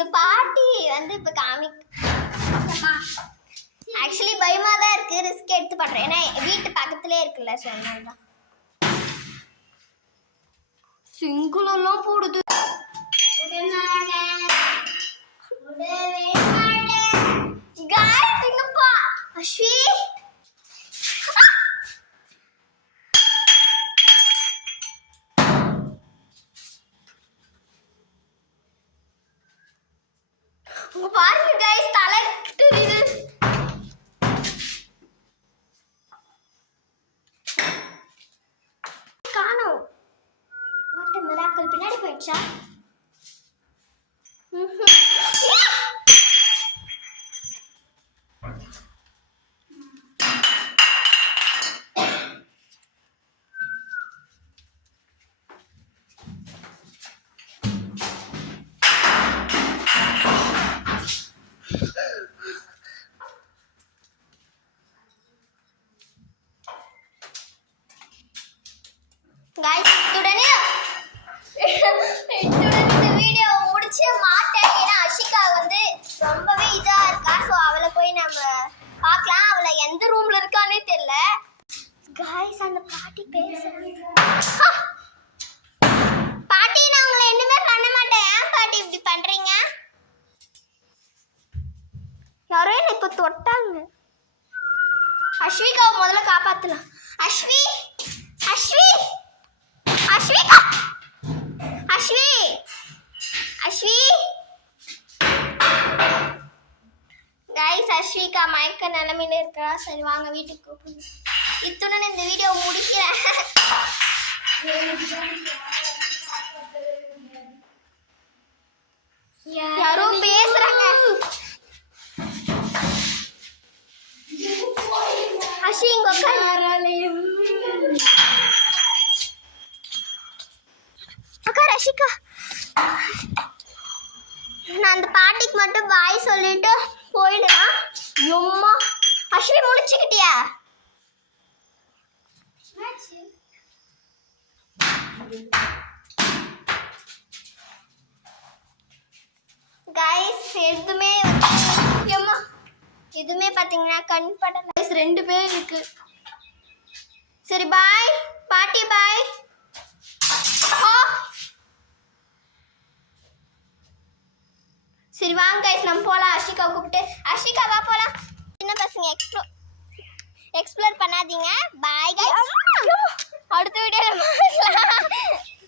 இந்த பாட்டி வந்து இப்ப ஆக்சுவலி பயமா தான் இருக்கு, ரிஸ்க் எடுத்து பண்றேன் ஏன்னா வீட்டு பக்கத்துலயே இருக்குல்ல, சொன்னதான் சிங்குலெல்லாம் போடுது. அஸ்வி பாருங்க கைஸ், தலை தெரியுது. காணோம். வாட் எ மிராக்கிள், பின்னாடி போயிடுச்சா? गाइस இந்த வீடியோ முடிச்சு மாட்டேன் ஏன்னா அஷிகா வந்து ரொம்பவே இதா இருக்கா. சோ அவளை போய் நம்ம பார்க்கலாம். அவளை எந்த ரூம்ல இருக்கானே தெரியல. गाइस அந்த பாட்டி பேசுறாங்க. பாட்டி நான் உங்களை என்னமே பண்ண மாட்டேன். ஏன் பாட்டி இப்படி பண்றீங்க? யாரோ என்ன இப்ப தொட்டாங்க. அஸ்விகாவை முதல்ல காப்பாத்தலாம். அஸ்வி அஸ்வி அஸ்விகா அஸ்வி அஸ்வி गाइस அஸ்விகா மயக்க நிலைமையில இருக்கா. சரி வாங்க வீட்டுக்கு கூப்பிடுங்க. இத்துடன் இந்த வீடியோ முடிக்கிறேன். யாரோ பேசுறாங்க. அஸ்வி இங்க உட்காரு. அஷிகா நான் அந்த பாட்டிக்கு மட்டும் பாய் சொல்லிட்டு போயிடுறேன். எம்மா அஸ்வி முடிச்சுக்கிட்டியா? गाइस எதுமே எம்மா எதுமே பாத்தீங்கன்னா கண் படல. गाइस 2 பேர் இருக்கு. சரி பாய் பாட்டி பாய். சரி வாங்க गाइस நம்ம போலாம். அஷிகா கூப்பிட்டு அஷிகா வா போலாம். சின்ன பசங்க எக்ஸ்ப்ளோர் பண்ணாதீங்க. பாய் गाइस. அடுத்த வீடியோல பார்க்கலாம்.